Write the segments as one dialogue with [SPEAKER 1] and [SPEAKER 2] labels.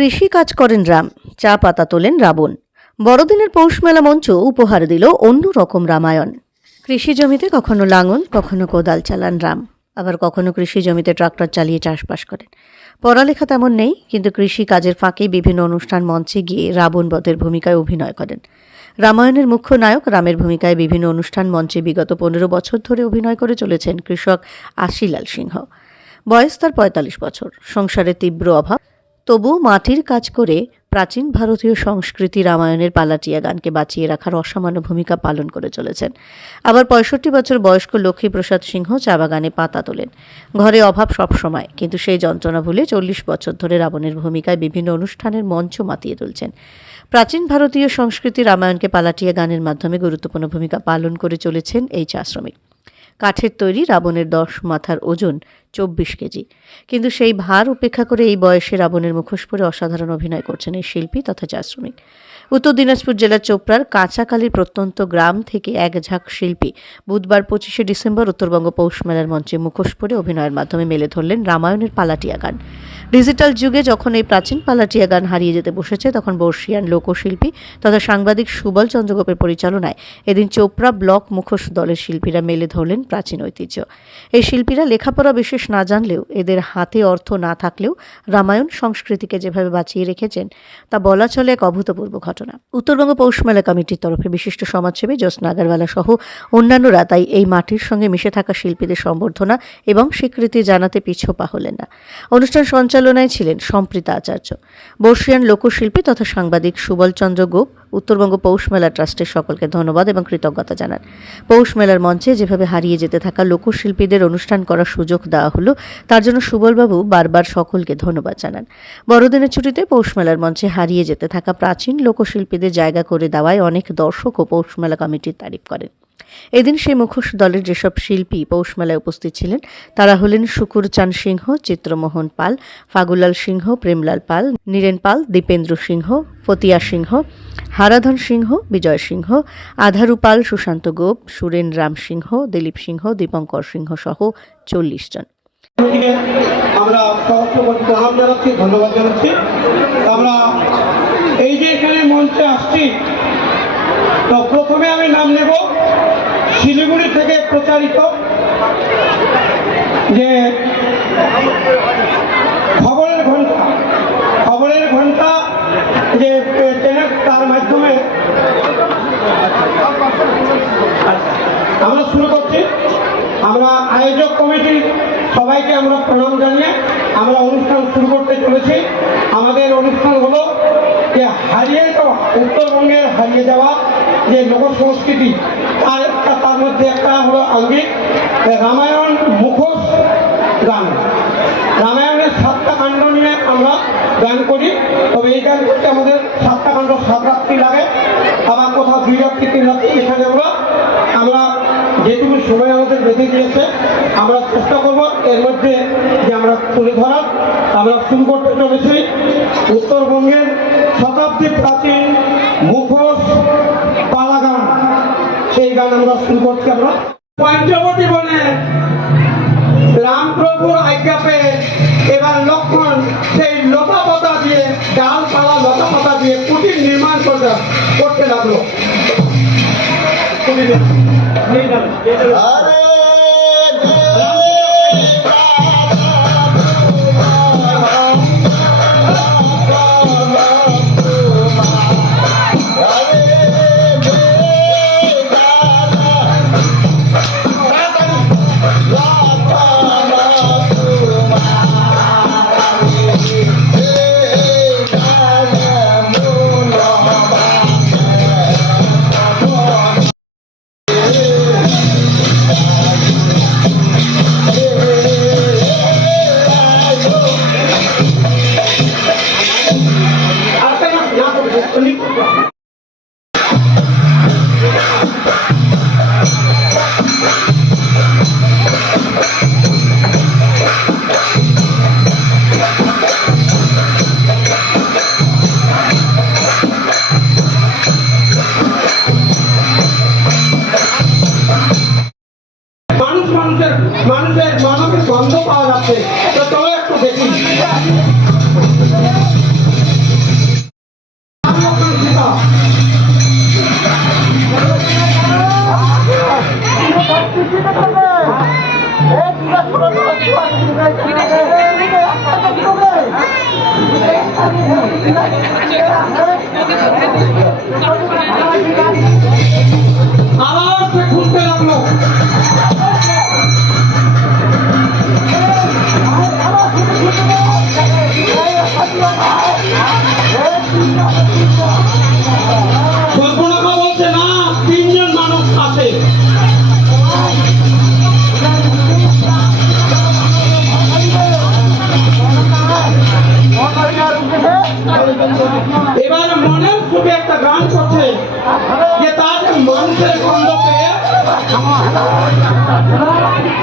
[SPEAKER 1] কৃষি কাজ করেন রাম। চা পাতা তোলেন রাবণ। বড়দিনের পৌষ মেলা মঞ্চ উপহার দিল অন্য রকম রামায়ণ। কৃষি জমিতে কখনো লাঙল, কখনো কোদাল চালান রাম। আবার কখনো কৃষি জমিতে ট্রাক্টর চালিয়ে চাষবাস করেন। পড়ালেখা তেমন নেই, কিন্তু কৃষি কাজের ফাঁকে বিভিন্ন অনুষ্ঠান মঞ্চে গিয়ে রাবণ বধের ভূমিকায় অভিনয় করেন। রামায়ণের মুখ্য নায়ক রামের ভূমিকায় বিভিন্ন অনুষ্ঠান মঞ্চে বিগত পনেরো বছর ধরে অভিনয় করে চলেছেন কৃষক আশিলাল সিংহ। বয়স তার পঁয়তাল্লিশ বছর। সংসারের তীব্র অভাব তবু মাটির কাজ করে প্রাচীন ভারতীয় সংস্কৃতি রামায়ণের পালাটিয়া গানকে বাঁচিয়ে রাখার অসামান্য ভূমিকা পালন করে চলেছেন। আবার পঁয়ষট্টি বছর বয়স্ক লক্ষ্মীপ্রসাদ সিংহ চা বাগানে পাতা তোলেন। ঘরে অভাব সবসময়, কিন্তু সেই যন্ত্রণা ভুলে চল্লিশ বছর ধরে রাবণের ভূমিকায় বিভিন্ন অনুষ্ঠানের মঞ্চ মাতিয়ে তুলছেন। প্রাচীন ভারতীয় সংস্কৃতি রামায়ণকে পালাটিয়া গানের মাধ্যমে গুরুত্বপূর্ণ ভূমিকা পালন করে চলেছেন এই চা শ্রমিক। কাঠের তৈরি রাবণের দশ মাথার ওজন চব্বিশ কেজি। কিন্তু সেই ভার উপেক্ষা করে এই বয়সে রাবণের মুখোশ পরে অসাধারণ অভিনয় করছেন এই শিল্পী তথা চা শ্রমিক। উত্তর দিনাজপুর জেলার চোপড়ার কাঁচাকালীর প্রত্যন্ত গ্রাম থেকে এক ঝাঁক শিল্পী বুধবার পঁচিশে ডিসেম্বর উত্তরবঙ্গ পৌষ মেলার মঞ্চে মুখোশ পরে অভিনয়ের মাধ্যমে মেলে ধরলেন রামায়ণের পালাটিয়া গান। ডিজিটাল যুগে যখন এই প্রাচীন পালাটিয়া গান হারিয়ে যেতে বসেছে, তখন বর্ষিয়ান লোকশিল্পী তথা সাংবাদিক সুবল চন্দ্রগোপের পরিচালনায় এদিন চোপড়া ব্লক মুখোশ দলের শিল্পীরা মেলে ধরলেন প্রাচীন ঐতিহ্য। এই শিল্পীরা লেখাপড়া বিশেষ না জানলেও এদের হাতে অর্থ না থাকলেও রামায়ণ সংস্কৃতিকে যেভাবে বাঁচিয়ে রেখেছেন, তা বলা চলে এক অভূতপূর্ব ঘটনা। উত্তরবঙ্গ পৌষ মেলা কমিটির তরফে বিশিষ্ট সমাজসেবী জ্যোৎস্না আগারওয়ালা সহ অন্যান্যরা তাই এই মাটির সঙ্গে মিশে থাকা শিল্পীদের সম্বর্ধনা এবং স্বীকৃতি জানাতে পিছপা হলেন না। অনুষ্ঠান সঞ্চালনায় ছিলেন সম্প্রীতা আচার্য। বর্ষিয়ান লোকশিল্পী তথা সাংবাদিক সুবল চন্দ্র গোপ উত্তরবঙ্গ পৌষ মেলা ট্রাস্টের সকলকে ধন্যবাদ এবং কৃতজ্ঞতা জানান। পৌষ মেলার মঞ্চে যেভাবে হারিয়ে যেতে থাকা লোকশিল্পীদের অনুষ্ঠান করার সুযোগ দেওয়া হলো, তার জন্য সুবলবাবু বারবার সকলকে ধন্যবাদ জানান। বড়দিনের ছুটিতে পৌষ মেলার মঞ্চে হারিয়ে যেতে থাকা প্রাচীন লোকশিল্পীদের জায়গা করে দেওয়ায় অনেক দর্শক ও পৌষ মেলা কমিটির তারিফ করেন। এদিন সেই মুখোশ দলের যেসব শিল্পী পৌষ মেলায় উপস্থিত ছিলেন, তারা হলেন শুকুর চান সিংহ, চিত্রমোহন পাল, ফাগুলাল সিংহ, প্রেমলাল পাল, নীরেন পাল, দীপেন্দ্র সিংহ, ফতিয়া সিংহ হারাধন সিংহ, বিজয় সিংহ আধারুপাল সুশান্ত গোপ, সুরেন রাম সিংহ, দিলীপ সিংহ, দীপঙ্কর সিংহ সহ চল্লিশ জন।
[SPEAKER 2] এই যে এখানে মঞ্চে আসছি, তো প্রথমে আমি নাম নেব শিলিগুড়ি থেকে প্রচারিত যে খবরের ঘণ্টা খবরের ঘণ্টা যে চ্যানেল তার মাধ্যমে আমরা শুরু করছি আমরা আয়োজক কমিটির সবাইকে আমরা প্রণাম জানিয়ে আমরা অনুষ্ঠান শুরু করতে চলেছি। আমাদের অনুষ্ঠান হলো যে হারিয়ে যাওয়া উত্তরবঙ্গের হারিয়ে যাওয়া যে লোক সংস্কৃতি তার একটা তার মধ্যে একটা হলো আঙ্গিক রামায়ণ মুখোশ গান। রামায়ণের সাতটা কাণ্ড নিয়ে আমরা গান করি। তবে এই গান করতে আমাদের সাতটা কাণ্ড সাত রাত্রি লাগে আবার কোথাও দুই রাত্রি তিন রাত্রি এখানে আমরা আমরা যেটুকু সময় আমাদের বেঁধে গিয়েছে আমরা চেষ্টা করব এর মধ্যে যে আমরা তুলে ধরার আমরা শুরু করতে চলেছি উত্তরবঙ্গের শতাব্দী প্রাচীন মুখোশ পালা গান সেই গান আমরা শুরু করছি আমরা। পঞ্চবতী বনে রামপ্রভুর আজ্ঞা পেয়ে এবার লক্ষণ সেই লতা পাতা দিয়ে ডালপালা লতা পাতা দিয়ে কুটির নির্মাণ করতে করতে লাগল কুটির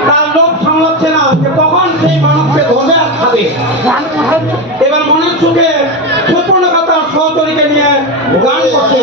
[SPEAKER 2] তার লোক সংরক্ষণ হচ্ছে তখন সেই মানুষকে ধরে আর খাবে। এবার মনের সুখে সুপর্ণকাতার সহচরীকে নিয়ে গান করছে।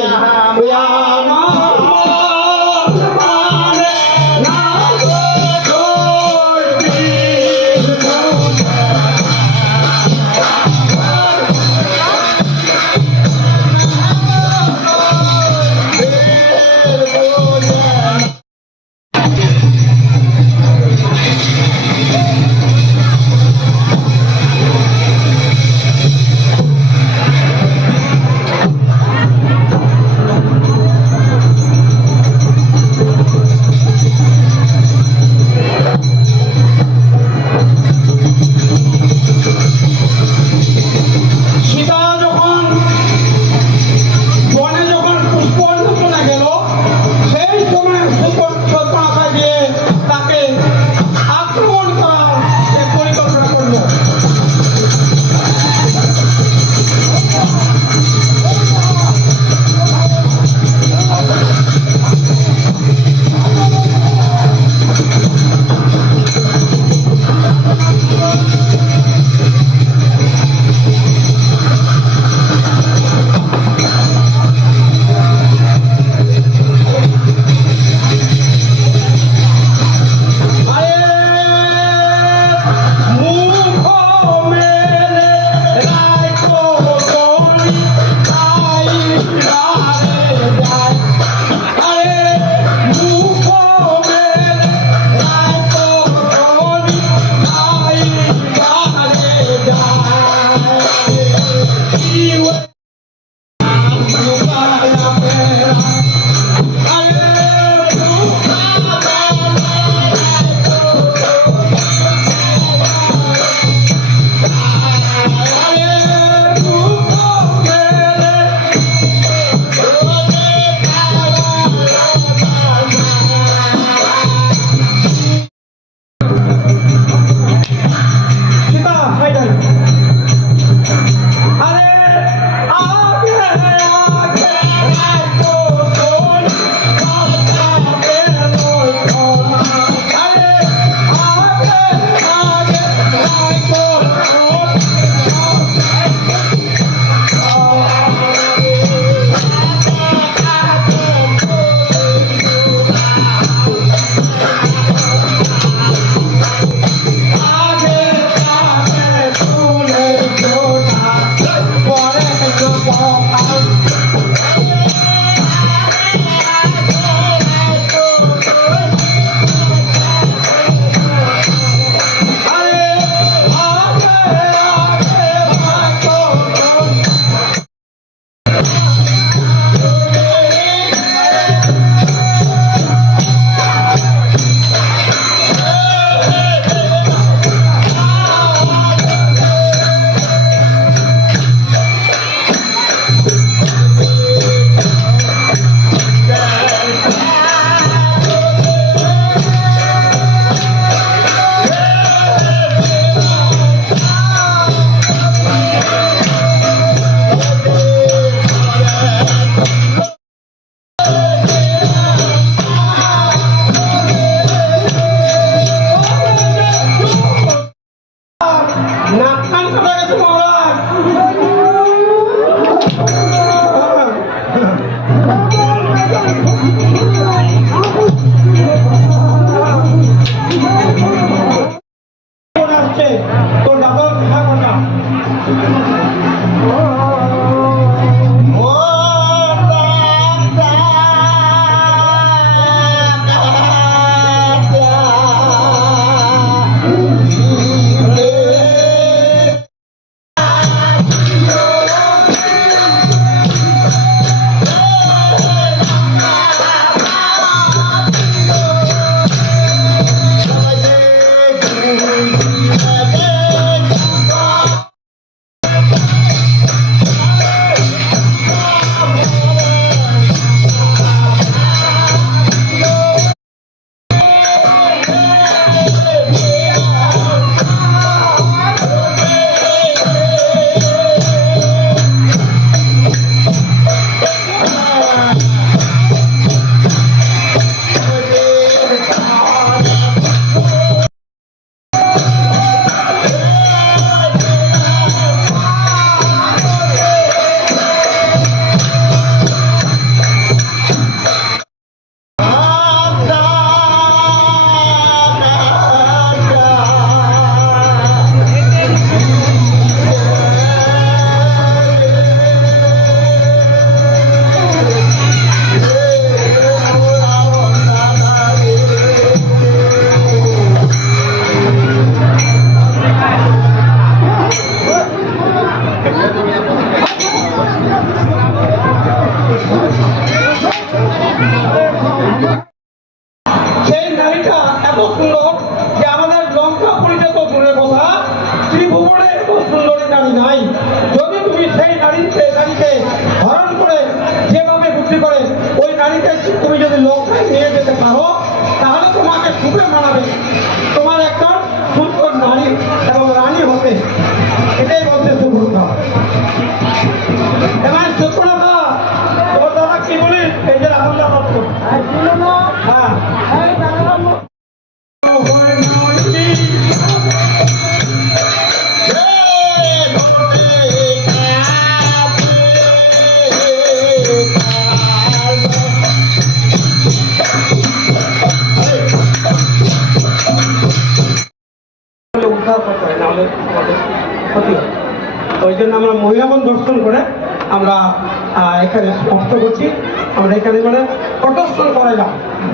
[SPEAKER 2] আমরা এখানে মানে প্রদর্শন করাইলাম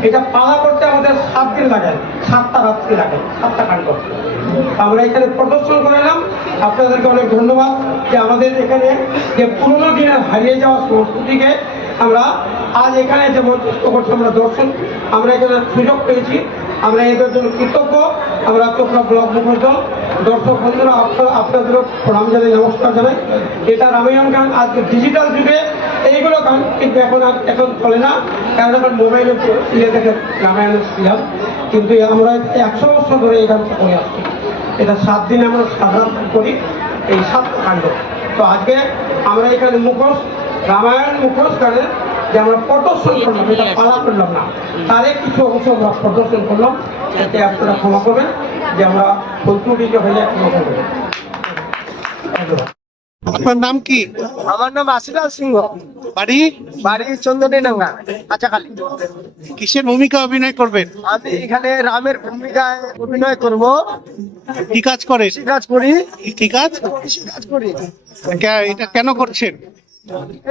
[SPEAKER 2] এটা পালা করতে আমাদের সাত দিন লাগে, সাতটা রাত্রি লাগে, সাতটা কাণ্ড আমরা এখানে প্রদর্শন করালাম আপনাদেরকে অনেক ধন্যবাদ যে আমাদের এখানে যে পুরোনো দিনের হারিয়ে যাওয়া সংস্কৃতিকে আমরা আজ এখানে যে মঞ্চস্থ করছি, আমরা দর্শন, আমরা এখানে সুযোগ পেয়েছি। আমরা এদের জন্য কৃতজ্ঞ। আমরা চোপড়া ব্লক মুখোজ্জ্বল দর্শক বন্ধুরা, আপনারা, আপনাদেরও প্রণাম জানাই, নমস্কার জানাই। এটা রামায়ণ গান, আজকে ডিজিটাল যুগে এইগুলো গান কিন্তু এখন আর এখন চলে না। কারণ এখন মোবাইলে ইয়ে দেখে রামায়ণ ছিলাম কিন্তু আমরা একশো বছর ধরে এই গানটা করে আসছি। এটা সাত দিনে আমরা সাধারণ করি এই সাত কাণ্ড। তো আজকে আমরা এখানে মুখোশ, রামায়ণ মুখোশ গানের যে আমরা প্রদর্শন করলাম, এটা পালা করলাম না। তারে কিছু অংশ আমরা প্রদর্শন করলাম। এতে আপনারা ক্ষমা করবেন। যে আমরা ভুলত্রুটিকে হলে
[SPEAKER 3] আপনার নাম কি?
[SPEAKER 4] আমার নাম আশিলাল সিংহ।
[SPEAKER 3] বাড়ি?
[SPEAKER 4] বাড়ি চন্দনীডাঙ্গা কাছাকালি
[SPEAKER 3] কিসের ভূমিকা অভিনয় করবেন?
[SPEAKER 4] আমি এখানে রামের ভূমিকায় অভিনয় করব।
[SPEAKER 3] কি কাজ করে
[SPEAKER 4] কাজ করি।
[SPEAKER 3] কি কাজ?
[SPEAKER 4] কাজ করি।
[SPEAKER 3] কে- এটা কেন করছেন?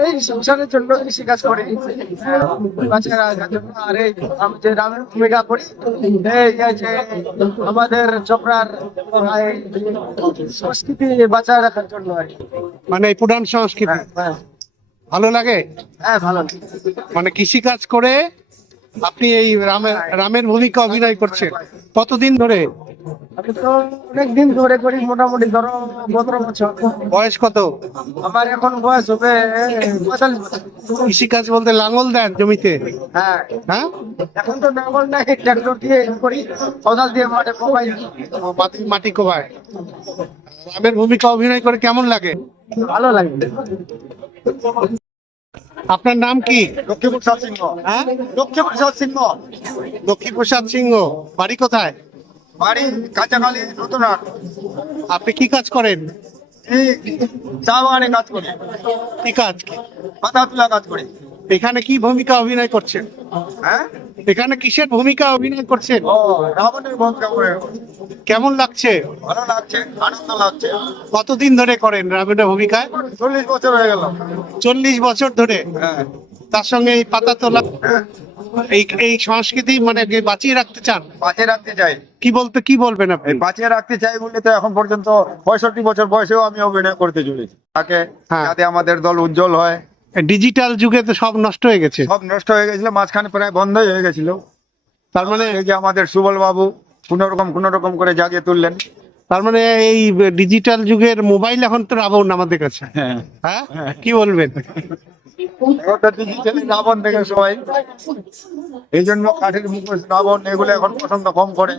[SPEAKER 4] এই সংসারের জন্য করি। বাচ্চারা আর এই আমি যে রামের ভূমিকা করি এই যে আমাদের চোপড়ার সংস্কৃতি বাঁচায় রাখার জন্য আর
[SPEAKER 3] মানে এই পুরাণ সংস্কৃতি?
[SPEAKER 4] হ্যাঁ, হ্যাঁ।
[SPEAKER 3] ভালো লাগে?
[SPEAKER 4] হ্যাঁ ভালো
[SPEAKER 3] মানে কৃষি কাজ করে আপনি এই রামের রামের ভূমিকা অভিনয় করছেন। কতদিন ধরে?
[SPEAKER 4] অনেকদিন ধরে করি মোটামুটি ধরো পনেরো বছর।
[SPEAKER 3] বয়স কত?
[SPEAKER 4] আমার এখন বয়স হবে পঁয়তাল্লিশ বছর।
[SPEAKER 3] কৃষি কাজ বলতে লাঙল দেন জমিতে?
[SPEAKER 4] হ্যাঁ।
[SPEAKER 3] হ্যাঁ?
[SPEAKER 4] এখন তো নাঙ্গল নাই ট্রাক্টর দিয়ে করি কোদাল দিয়ে মাঠে কোপাই
[SPEAKER 3] মাটি মাটি কোবায়। রামের ভূমিকা অভিনয় করে কেমন লাগে?
[SPEAKER 4] ভালো লাগে।
[SPEAKER 3] আপনার নাম কি?
[SPEAKER 4] লক্ষ্মী প্রসাদ সিংহ।
[SPEAKER 3] হ্যাঁ?
[SPEAKER 4] লক্ষ্মী প্রসাদ সিংহ।
[SPEAKER 3] লক্ষ্মী প্রসাদ সিংহ বাড়ি কোথায়?
[SPEAKER 4] বাড়ি কাঁচাকালি নতুনহাট
[SPEAKER 3] আপনি কি কাজ করেন?
[SPEAKER 4] কি চা বাগানে কাজ করি।
[SPEAKER 3] কি কাজ?
[SPEAKER 4] পাতা তোলা কাজ করি।
[SPEAKER 3] এখানে কি ভূমিকা অভিনয় করছেন?
[SPEAKER 4] হ্যাঁ?
[SPEAKER 3] এখানে কিসের ভূমিকা অভিনয় করছেন?
[SPEAKER 4] রাবণের
[SPEAKER 3] কেমন লাগছে?
[SPEAKER 4] ভালো লাগছে আনন্দ লাগছে।
[SPEAKER 3] কতদিন ধরে করেন রামের ভূমিকায়?
[SPEAKER 4] চল্লিশ বছর হয়ে গেল।
[SPEAKER 3] চল্লিশ বছর ধরে?
[SPEAKER 4] হ্যাঁ।
[SPEAKER 3] তার সঙ্গে এই পাতা তোলা এই এই সংস্কৃতি মানে বাঁচিয়ে রাখতে চান?
[SPEAKER 4] বাঁচিয়ে রাখতে চাই।
[SPEAKER 3] কি বলতে কি বলবেন আপনি?
[SPEAKER 4] বাঁচিয়ে রাখতে চাই বলে তো এখন পর্যন্ত পঁয়ষট্টি বছর বয়সেও আমি অভিনয় করতে চলেছি। তাকে
[SPEAKER 3] হ্যাঁ।
[SPEAKER 4] যাতে আমাদের দল উজ্জ্বল হয়।
[SPEAKER 3] ডিজিটাল যুগে তো সব নষ্ট হয়ে গেছে।
[SPEAKER 4] সব নষ্ট হয়ে গেছিল মাঝখানে প্রায় বন্ধই হয়ে গেছিল।
[SPEAKER 3] তার মানে
[SPEAKER 4] এই যে আমাদের সুবল বাবু কোন রকম কোন রকম করে জাগিয়ে তুললেন।
[SPEAKER 3] তার মানে এই ডিজিটাল যুগের মোবাইল এখন তো রাবণ আমাদের কাছে।
[SPEAKER 4] হ্যাঁ।
[SPEAKER 3] হ্যাঁ? কি বলবেন?
[SPEAKER 4] ওটা ডিজিটালি রাবণ দেখে সবাই। এই জন্য কাঠের মুখোশ রাবণ এগুলো এখন পছন্দ কম করে।